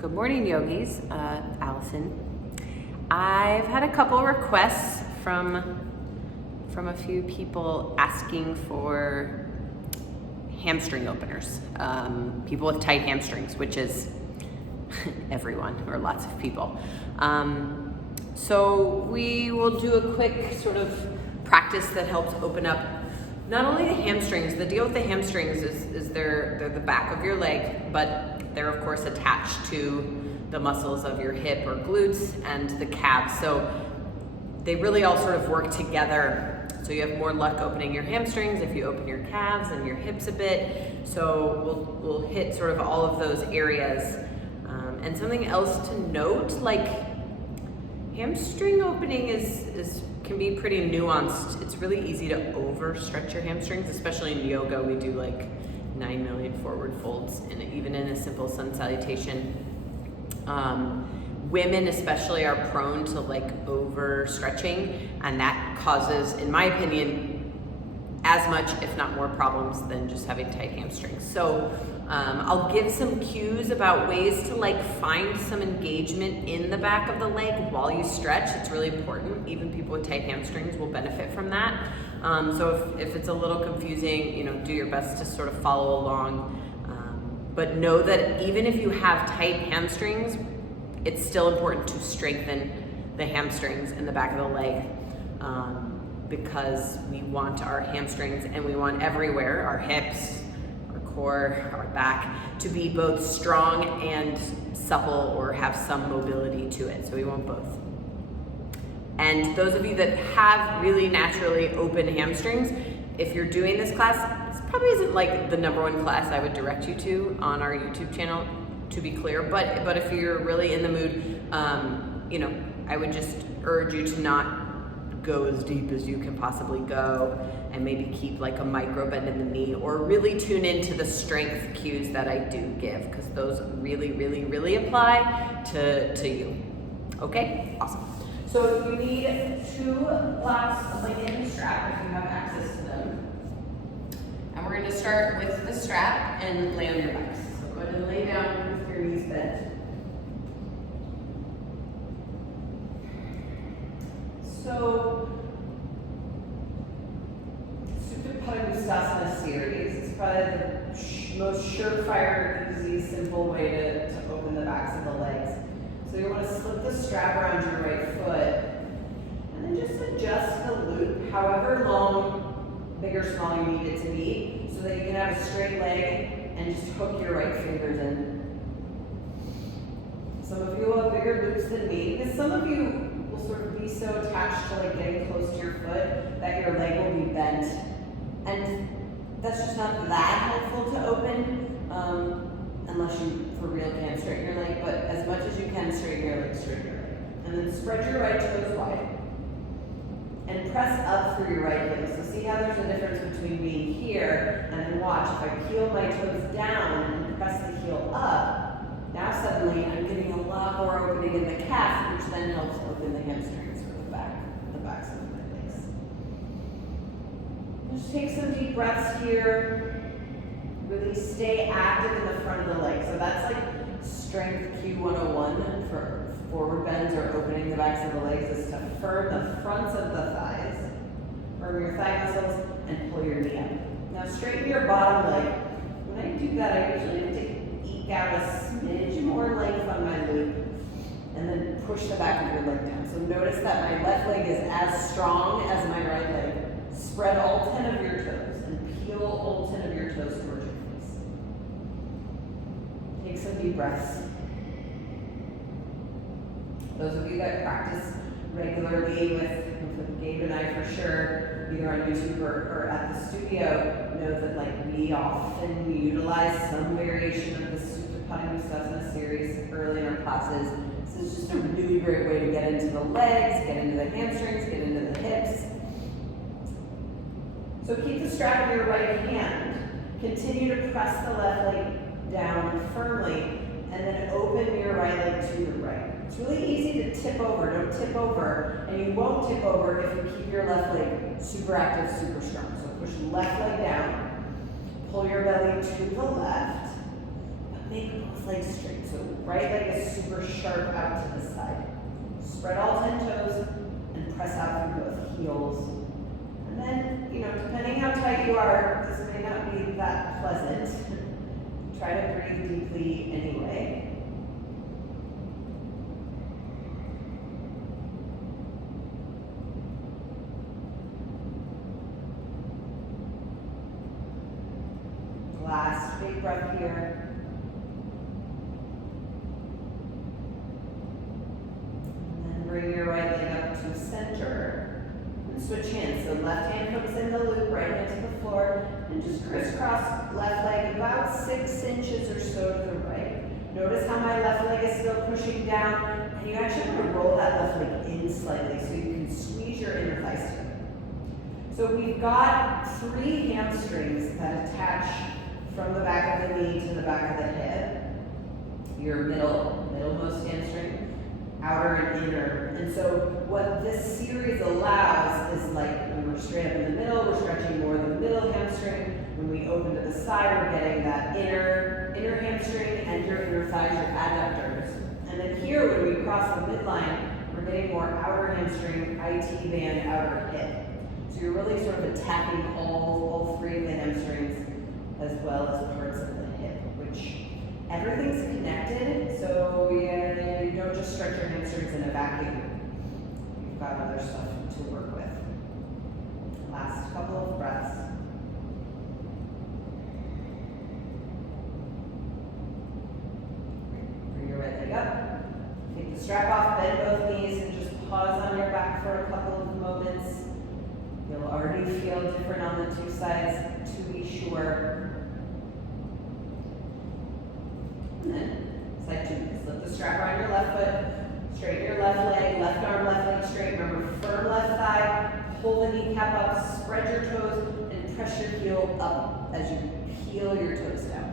Good morning, yogis. Allison. I've had a couple requests from a few people asking for hamstring openers. People with tight hamstrings, which is everyone or lots of people. So we will do a quick sort of practice that helps open up not only the hamstrings. The deal with the hamstrings is they're the back of your leg, but they're of course attached to the muscles of your hip or glutes and the calves. So they really all sort of work together. So you have more luck opening your hamstrings if you open your calves and your hips a bit. So we'll hit sort of all of those areas. And something else to note, like hamstring opening can be pretty nuanced. It's really easy to overstretch your hamstrings, especially in yoga. We do like 9 million forward folds, even in a simple sun salutation. Women especially are prone to like overstretching, and that causes, in my opinion, as much, if not more problems than just having tight hamstrings. So I'll give some cues about ways to like find some engagement in the back of the leg while you stretch. It's really important. Even people with tight hamstrings will benefit from that. So if it's a little confusing, do your best to sort of follow along. But know that even if you have tight hamstrings, it's still important to strengthen the hamstrings in the back of the leg, because we want our hamstrings, and we want everywhere, our hips, our core, our back, to be both strong and supple or have some mobility to it. So we want both. And those of you that have really naturally open hamstrings, if you're doing this class, this probably isn't like the number one class I would direct you to on our YouTube channel, to be clear, but if you're really in the mood, I would just urge you to not go as deep as you can possibly go, and maybe keep like a micro bend in the knee, or really tune into the strength cues that I do give, because those really, really, really apply to you. Okay, awesome. So you need 2 blocks of like any strap if you have access to them. And we're going to start with the strap and lay on your backs. So go ahead and lay down with your knees bent. So, Supta Padangusthasana series is probably the most surefire, easy, simple way to open the backs of the legs. So you want to slip the strap around your right foot, and then just adjust the loop however long, big or small, you need it to be, so that you can have a straight leg and just hook your right fingers in. Some of you will have bigger loops than me, because some of you will sort of be so attached to like getting close to your foot that your leg will be bent. And that's just not that helpful to open, unless you for real can't straighten your leg, but as much as you can, straighten your leg, straighten your leg. And then spread your right toes wide. And press up through your right heel. So see how there's a difference between being here, and then watch, if I peel my toes down and press the heel up, now suddenly I'm getting a lot more opening in the calf, which then helps open the hamstrings for the backs of my legs. Just take some deep breaths here. Really stay active in the front of the leg. So that's like strength cue 101 for forward bends or opening the backs of the legs, is to firm the fronts of the thighs, firm your thigh muscles, and pull your knee up. Now straighten your bottom leg. When I do that, I usually have to eke out a smidge more length on my loop, and then push the back of your leg down. So notice that my left leg is as strong as my right leg. Spread all 10 of your toes, and peel all 10 of your toes towards your face. Take some deep breaths. Those of you that practice regularly with Gabe and I, for sure, either on YouTube or at the studio, know that like we often utilize some variation of the Supta Padangusthasana series early in our classes. So it's just a really great way to get into the legs, get into the hamstrings, get into the hips. So keep the strap in your right hand. Continue to press the left leg down firmly, and then open your right leg to the right. It's really easy to tip over. Don't tip over, and you won't tip over if you keep your left leg super active, super strong. So push left leg down, pull your belly to the left, but make both leg straight. So right leg is super sharp out to the side. Spread all 10 toes and press out through both heels. And then, depending how tight you are, this may not be that pleasant. Try to breathe deeply anyway. Last big breath here. And then bring your right leg up to center. And switch hands. So left hand comes in the loop, right hand to the floor, and just crisscross left leg about 6 inches or so to the right. Notice how my left leg is still pushing down, and you actually want to roll that left leg in slightly so you can squeeze your inner thighs together. So we've got 3 hamstrings that attach from the back of the knee to the back of the hip. Your middlemost hamstring, outer and inner. And so what this series allows is, like, when we're straight up in the middle, we're stretching more the middle hamstring. When we open to the side, we're getting that inner hamstring and your inner thighs, your adductors. And then here, when we cross the midline, we're getting more outer hamstring, IT band, outer hip. So you're really sort of attacking all 3 of the hamstrings as well as parts of the hip, which everything's connected, so you don't just stretch your hamstrings in a vacuum. You've got other stuff to work with. Last couple of breaths. Bring your right leg up. Take the strap off, bend both knees, and just pause on your back for a couple of moments. You'll already feel different on the 2 sides, to be sure. And then side 2. Slip the strap around your left foot, straighten your left leg, left arm, left leg straight. Remember, firm left thigh, hold the kneecap up, spread your toes, and press your heel up as you peel your toes down.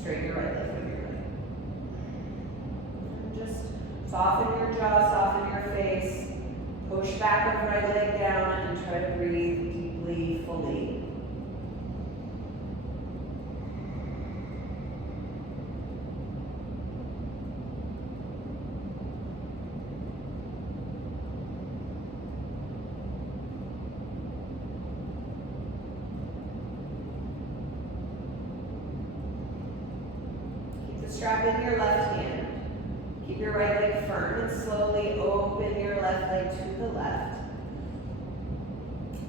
Straighten your right leg with your right. And just soften your jaw, soften your face. Push back with right leg down and try to breathe deeply, fully. Keep the strap in your left hand. Keep your right leg firm and slowly open your left leg to the left.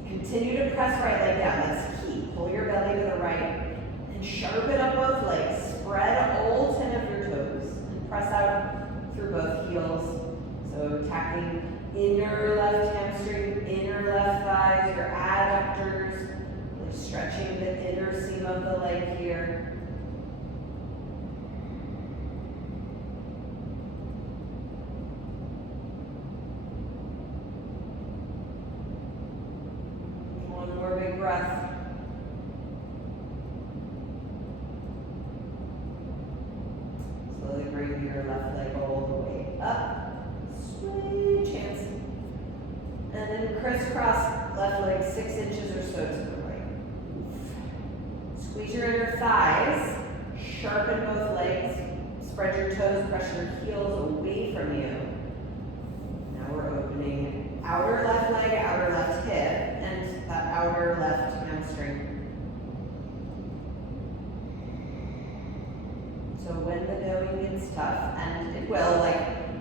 Continue to press right leg down. That's key. Pull your belly to the right and sharpen up both legs. Spread all 10 of your toes and press out through both heels. So attacking inner left hamstring, inner left thighs, your adductors, really stretching the inner seam of the leg here. Big breath. Slowly bring your left leg all the way up. Switch hands. And then crisscross left leg 6 inches or so to the right. Squeeze your inner thighs. Sharpen both legs. Spread your toes. Press your heels away from you. Now we're opening outer left leg, outer left hip, and that outer left hamstring. So when the going gets tough, and it will,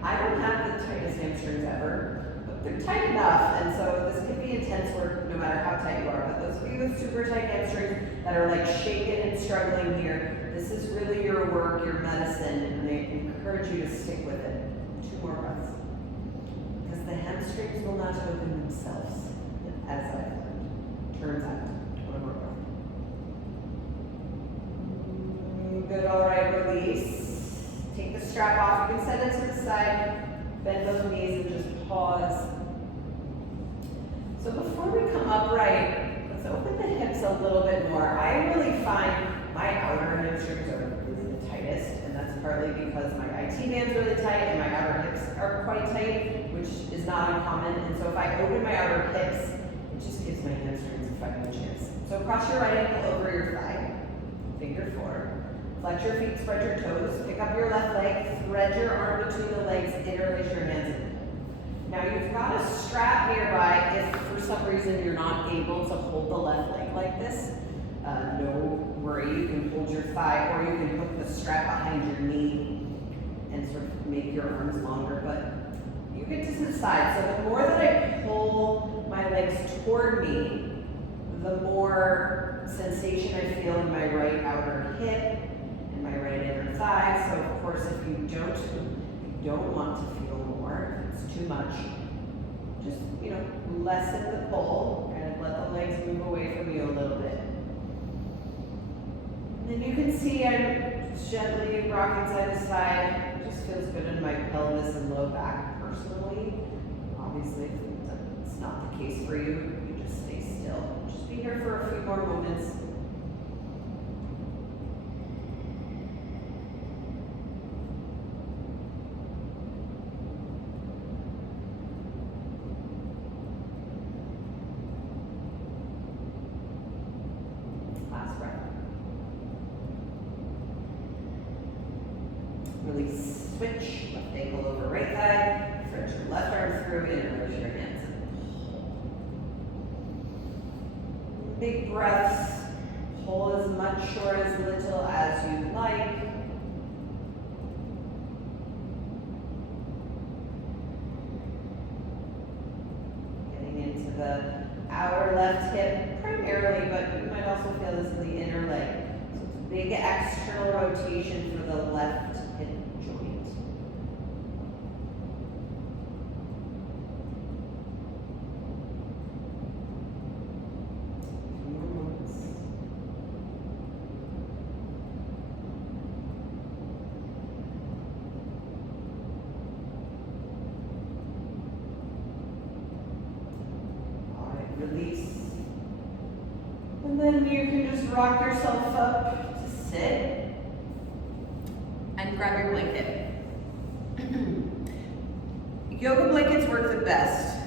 I don't have the tightest hamstrings ever, but they're tight enough, and so this can be intense work no matter how tight you are. But those of you with super tight hamstrings that are shaking and struggling here, this is really your work, your medicine, and I encourage you to stick with it. 2 more breaths. Because the hamstrings will not open themselves, as I've learned. Turns out. 1 more breath. Good, all right, release. Take the strap off. You can set it to the side. Bend both knees and just pause. So before we come upright, let's open the hips a little bit more. I really find my outer hamstrings are really the tightest, and that's partly because my IT band's really tight and my outer hips are quite tight, which is not uncommon. And so if I open my outer hips, it just gives my hamstrings a fighting chance. So cross your right ankle over your thigh, finger 4. Flex your feet, spread your toes, pick up your left leg, thread your arm between the legs, interlace your hands in. Now you've got a strap nearby if for some reason you're not able to hold the left leg like this. No worry, you can hold your thigh or you can hook the strap behind your knee and sort of make your arms longer, but you get to decide. So the more that I pull my legs toward me, the more sensation I feel in my right outer hip and my right inner thigh. So of course, if you don't want to feel more, if it's too much, just lessen the pull and let the legs move away from you a little bit. And then you can see I'm gently rocking side to side. It just feels good in my pelvis and low back personally. Obviously, if it's not the case for you, you just stay still. Just be here for a few more moments. Last breath. Release, switch, left ankle over right thigh, stretch your left arm through, interlace your hands. Big breaths, pull as much or as little as you like. Getting into the outer left hip primarily, but you might also feel this in the inner leg. So it's a big external rotation for the left hip joint. Release. And then you can just rock yourself up to sit and grab your blanket. Yoga blankets work the best.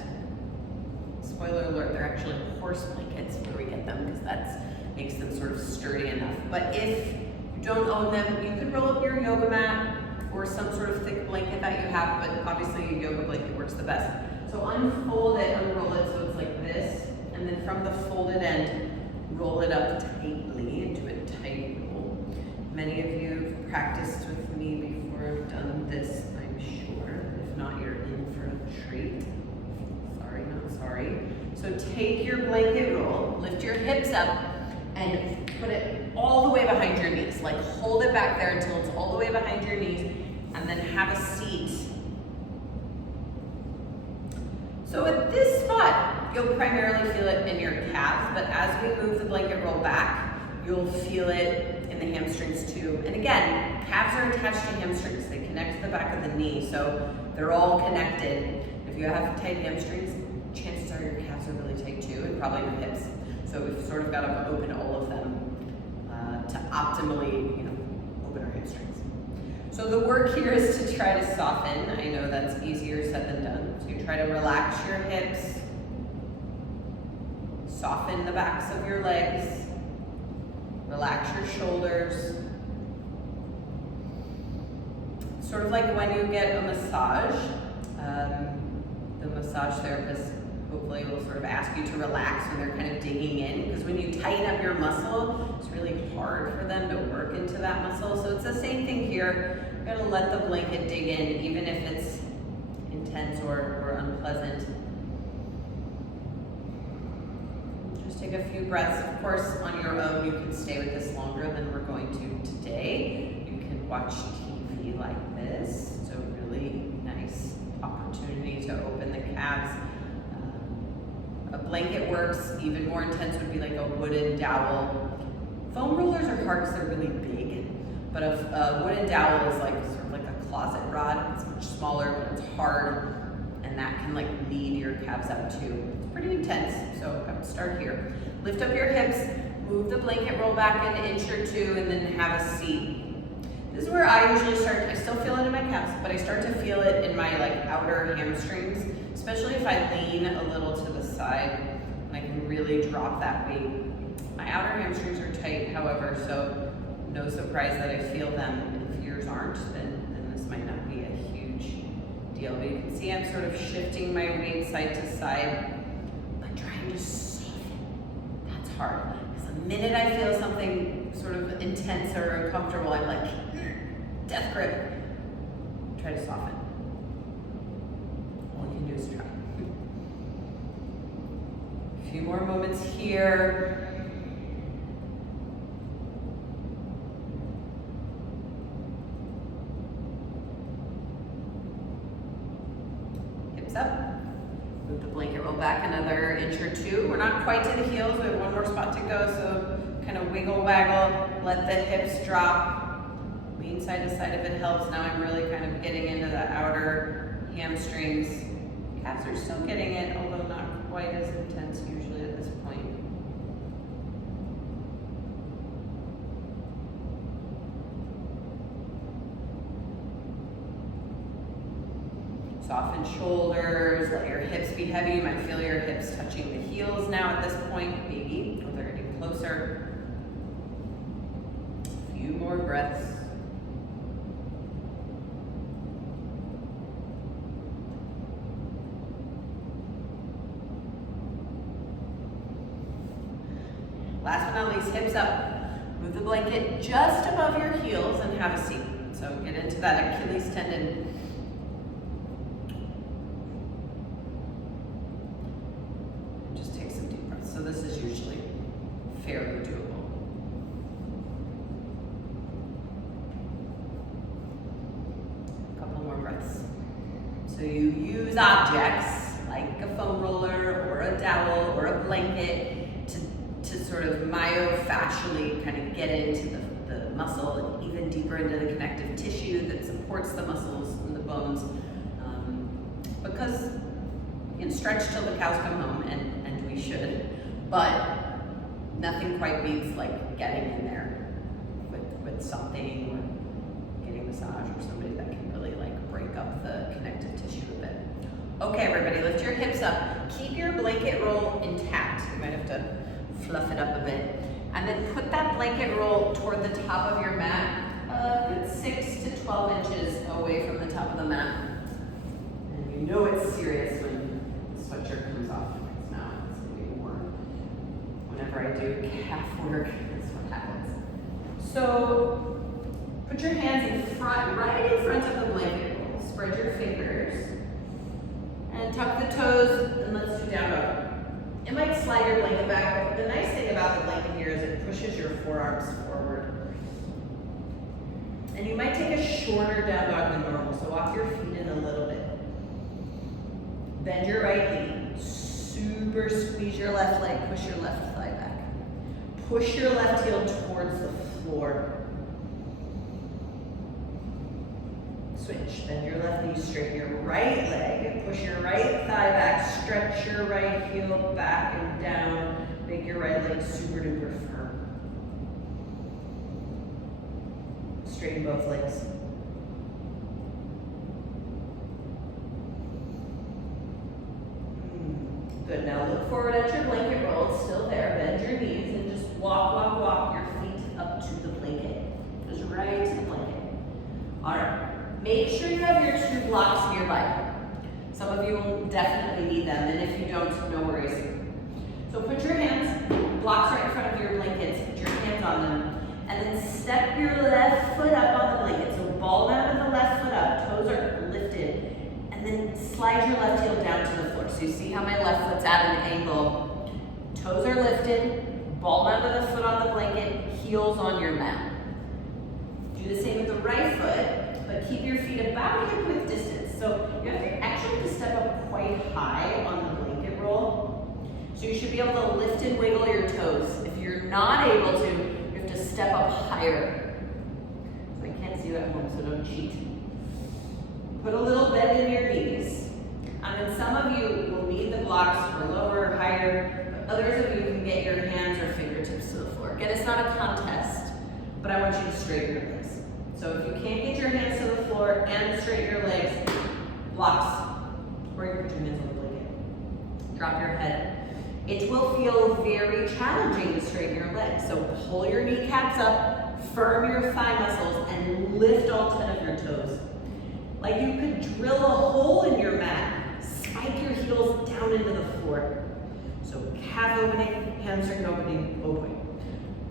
Spoiler alert, they're actually horse blankets where we get them because that makes them sort of sturdy enough. But if you don't own them, you can roll up your yoga mat or some sort of thick blanket that you have, but obviously a yoga blanket works the best. So unfold it, unroll it so it's like this, and then from the folded end, roll it up tightly into a tight roll. Many of you have practiced with me before I've done this, I'm sure. If not, you're in for a treat. Sorry, not sorry. So take your blanket roll, lift your hips up, and put it all the way behind your knees. Like hold it back there until it's all the way behind your knees, and then have a seat. So at this spot, you'll primarily feel it in your calves, but as we move the blanket roll back, you'll feel it in the hamstrings too. And again, calves are attached to hamstrings. They connect to the back of the knee, so they're all connected. If you have tight hamstrings, chances are your calves are really tight too, and probably your hips. So we've sort of got to open all of them to optimally, open our hamstrings. So the work here is to try to soften. I know that's easier said than done. So you try to relax your hips, soften the backs of your legs, relax your shoulders. Sort of like when you get a massage, the massage therapist hopefully will sort of ask you to relax when they're kind of digging in, because when you tighten up your muscle, it's really hard for them to work into that muscle. So it's the same thing here. You gotta let the blanket dig in, even if it's intense or unpleasant. Just take a few breaths. Of course, on your own, you can stay with this longer than we're going to today. You can watch TV like this. It's a really nice opportunity to open the calves. A blanket works. Even more intense would be like a wooden dowel. Foam rollers are hard because they're really big, but a wooden dowel is like sort of like a closet rod. It's much smaller, but it's hard, and that can like lead your calves up too. It's pretty intense, so I would start here. Lift up your hips, move the blanket roll back an inch or two, and then have a seat. This is where I usually start. I still feel it in my calves, but I start to feel it in my like outer hamstrings, especially if I lean a little to the side, and I can really drop that weight. My outer hamstrings are tight, however, so no surprise that I feel them. If yours aren't, then this might not be a huge deal. But you can see I'm sort of shifting my weight side to side, but trying to soften. That's hard. Because the minute I feel something sort of intense or uncomfortable, I'm like, death grip. Try to soften. All you can do is try. A few more moments here. Hips up. Move the blanket roll back another inch or two. We're not quite to the heels. We have one more spot to go, so kind of wiggle, waggle. Let the hips drop. Lean side to side if it helps. Now I'm really kind of getting into the outer hamstrings. Calves are still getting it, although not quite as intense usually at this point. Soften shoulders, let your hips be heavy. You might feel your hips touching the heels now at this point, maybe. Oh, they're getting closer. A few more breaths. Last but not least, hips up. Move the blanket just above your heels and have a seat. So get into that Achilles tendon. Just take some deep breaths. So this is usually fairly doable. A couple more breaths. So you use objects like a foam roller or a dowel or a blanket to sort of myofascially kind of get into the muscle and even deeper into the connective tissue that supports the muscles and the bones. Because you can stretch till the cows come home, and we should, but nothing quite beats like getting in there with something, or getting a massage or somebody that can really like break up the connective tissue a bit. Okay, everybody, lift your hips up. Keep your blanket roll intact. You might have to fluff it up a bit. And then put that blanket roll toward the top of your mat, a good 6 to 12 inches away from the top of the mat. And you know it's serious when the sweatshirt comes off. Because now it's going to be warm. Whenever I do calf work, that's what happens. So put your hands in front, right in front of the blanket roll. Spread your fingers. And tuck the toes, and let's do down dog. It might slide your blanket back, but the nice thing about the blanket here is it pushes your forearms forward. And you might take a shorter down dog than normal, so walk your feet in a little bit. Bend your right knee, super squeeze your left leg, push your left thigh back. Push your left heel towards the floor. Switch, bend your left knee, straighten your right leg, push your right thigh back, stretch your right heel back and down, make your right leg super duper firm. Straighten both legs. Good, now look forward at your blanket roll, it's still there, bend your knees and just walk your feet up to the blanket. Just right to the blanket. All right. Make sure you have your 2 blocks nearby. Some of you will definitely need them, and if you don't, no worries. So put your hands, blocks right in front of your blankets, put your hands on them, and then step your left foot up on the blanket. So ball down with the left foot up, toes are lifted, and then slide your left heel down to the floor. So you see how my left foot's at an angle. Toes are lifted, ball down with the foot on the blanket, heels on your mat. Do the same with the right foot. But keep your feet about hip width distance. So you actually have to step up quite high on the blanket roll. So you should be able to lift and wiggle your toes. If you're not able to, you have to step up higher. So I can't see you at home, so don't cheat. Put a little bend in your knees. And then some of you will need the blocks for lower, higher, but others of you can get your hands or fingertips to the floor. Again, it's not a contest, but I want you to straighten your legs. So if you can't get your hands to the floor and straighten your legs, blocks, or you put your hands on the blanket. Drop your head. It will feel very challenging to straighten your legs. So pull your kneecaps up, Firm your thigh muscles and lift all 10 of your toes. Like you could drill a hole in your mat. Spike your heels down into the floor. So calf opening, hamstring opening, opening.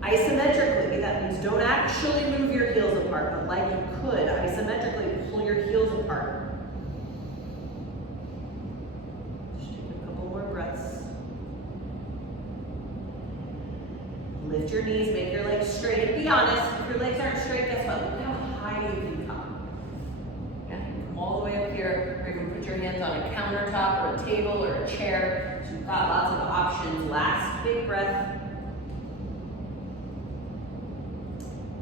Isometrically, that means don't actually move your heels apart, but like you could, isometrically pull your heels apart. Just take a couple more breaths. Lift your knees, make your legs straight, and be honest, if your legs aren't straight, guess what? Look how high you can come. Yeah, come all the way up here, or you can put your hands on a countertop or a table or a chair. So you've got lots of options. Last big breath.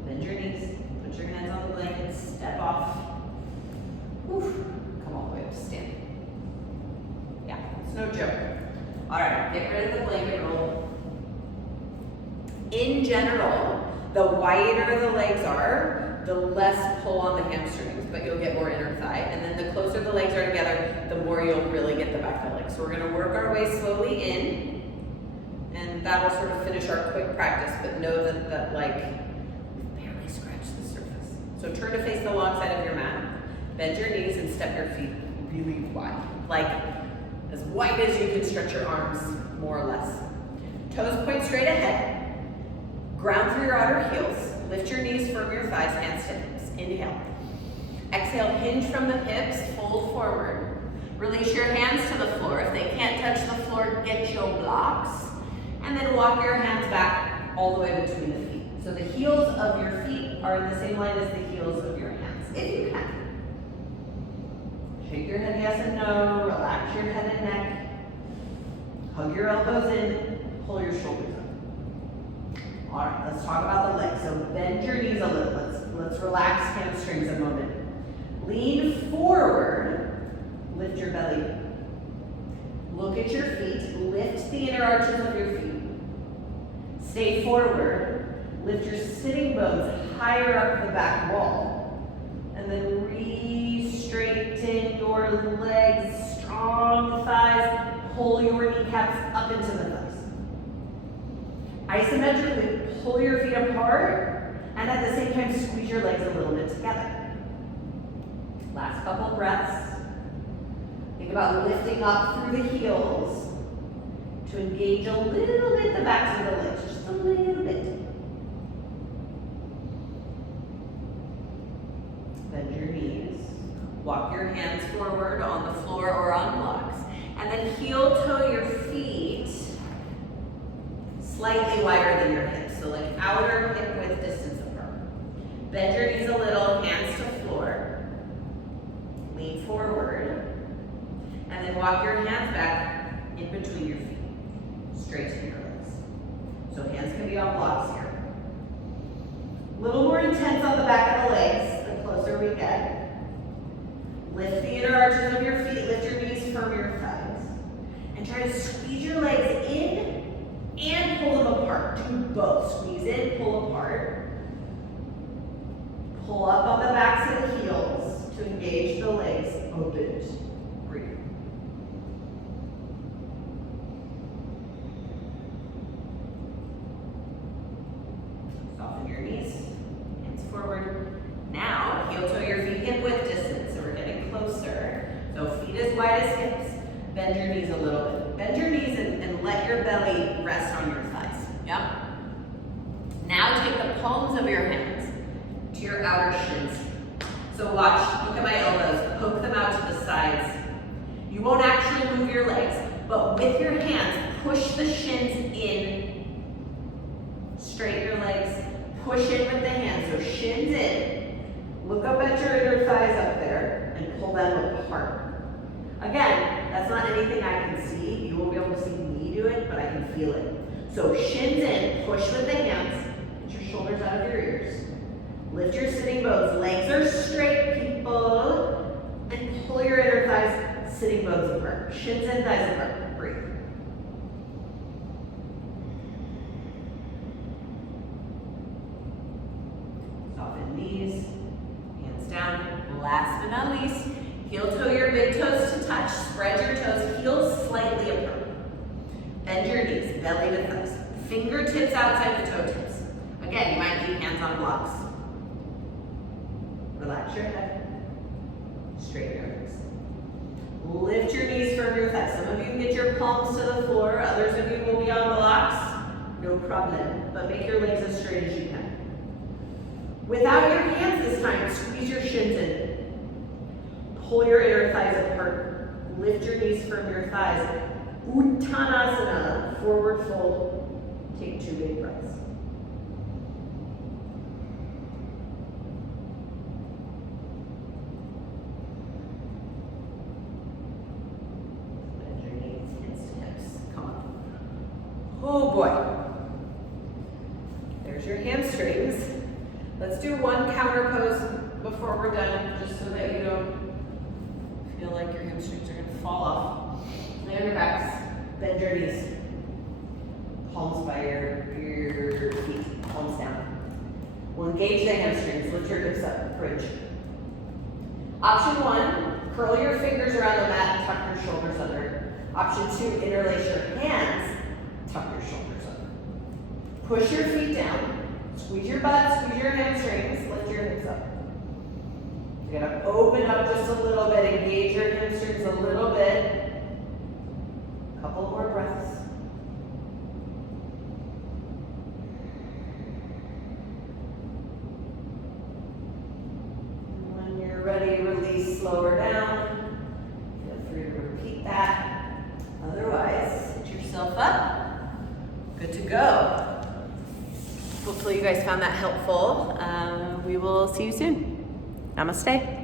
Bend your knees, put your hands on the blanket, step off. Whew. Come all the way up to standing. Yeah, it's no joke. All right, get rid of the blanket roll. In general, the wider the legs are, the less pull on the hamstrings, but you'll get more inner thigh. And then the closer the legs are together, the more you'll really get the back of the legs. So we're gonna work our way slowly in, and that'll sort of finish our quick practice, but know that like, we've barely scratched the surface. So turn to face the long side of your mat, bend your knees and step your feet really wide. Like, as wide as you can stretch your arms, more or less. Toes point straight ahead. Ground through your outer heels. Lift your knees, firm your thighs, hands to hips. Inhale. Exhale, hinge from the hips, fold forward. Release your hands to the floor. If they can't touch the floor, get your blocks. And then walk your hands back all the way between the feet. So the heels of your feet are in the same line as the heels of your hands, if you can. Shake your head yes and no. Relax your head and neck. Hug your elbows in. Pull your shoulders up. All right, let's talk about the legs. So bend your knees a little. Let's relax hamstrings a moment. Lean forward, lift your belly. Look at your feet, lift the inner arches of your feet. Stay forward, lift your sitting bones higher up the back wall. And then re-straighten your legs, strong thighs, pull your kneecaps up into the thighs. Isometrically, pull your feet apart, and at the same time, squeeze your legs a little bit together. Last couple breaths. Think about lifting up through the heels to engage a little bit the backs of the legs, just a little bit. Bend your knees. Walk your hands forward on the floor or on blocks, and then heel toe your feet slightly wider than your hips, so like outer hip width distance apart. Bend your knees a little, hands to floor. Lean forward, and then walk your hands back in between your feet. Straighten your legs. So hands can be on blocks here. A little more intense on the back of the legs, the closer we get. Lift the inner arches of your feet, lift your knees, firm your thighs. And try to squeeze your legs in and pull them apart. Do both. Squeeze in, pull apart. Pull up on the backs of the heels to engage the legs opened. Breathe. Soften your knees, hands forward. Now, heel toe your feet hip width distance. So we're getting closer. So feet as wide as hips. Bend your knees a little bit. Bend your knees and let your belly rest on your thighs. Yep. Now take the palms of your hands to your outer shins. So watch, look at my elbows, poke them out to the sides. You won't actually move your legs, but with your hands, push the shins in. Straighten your legs, push in with the hands. So shins in. Look up at your inner thighs up there and pull them apart. Again, that's not anything I can see. You won't be able to see me do it, but I can feel it. So shins in, push with the hands, get your shoulders out of your ears. Lift your sitting bones, legs are straight, people. And pull your inner thighs, sitting bones apart. Shins in, thighs apart, breathe. Soften knees, hands down. Last but not least, heel toe your big toes to touch. Spread your toes, heels slightly apart. Bend your knees, belly to thighs. Fingertips outside the toe tips. Again, you might need hands on blocks. Relax your head. Straighten your legs. Lift your knees from your thighs. Some of you get your palms to the floor. Others of you will be on blocks. No problem. But make your legs as straight as you can. Without your hands this time, squeeze your shins in. Pull your inner thighs apart. Lift your knees from your thighs. Uttanasana, forward fold. Take 2 big breaths. Bend your knees, hands to hips. Come on. Oh boy. There's your hamstrings. Let's do one counter pose before we're done, just so that you don't feel like your hamstrings are gonna fall off. Lay on your backs, bend your knees. Palms by your feet, palms down. We'll engage the hamstrings, lift your hips up, bridge. Option 1, curl your fingers around the mat and tuck your shoulders under. Option 2, interlace your hands, tuck your shoulders under. Push your feet down. Squeeze your butt, squeeze your hamstrings, lift your hips up. You're gonna open up just a little bit, engage your hamstrings a little bit. Couple more breaths. And when you're ready, release, slower down. Feel free to repeat that. Otherwise, sit yourself up. Good to go. Hopefully you guys found that helpful. We will see you soon. Namaste.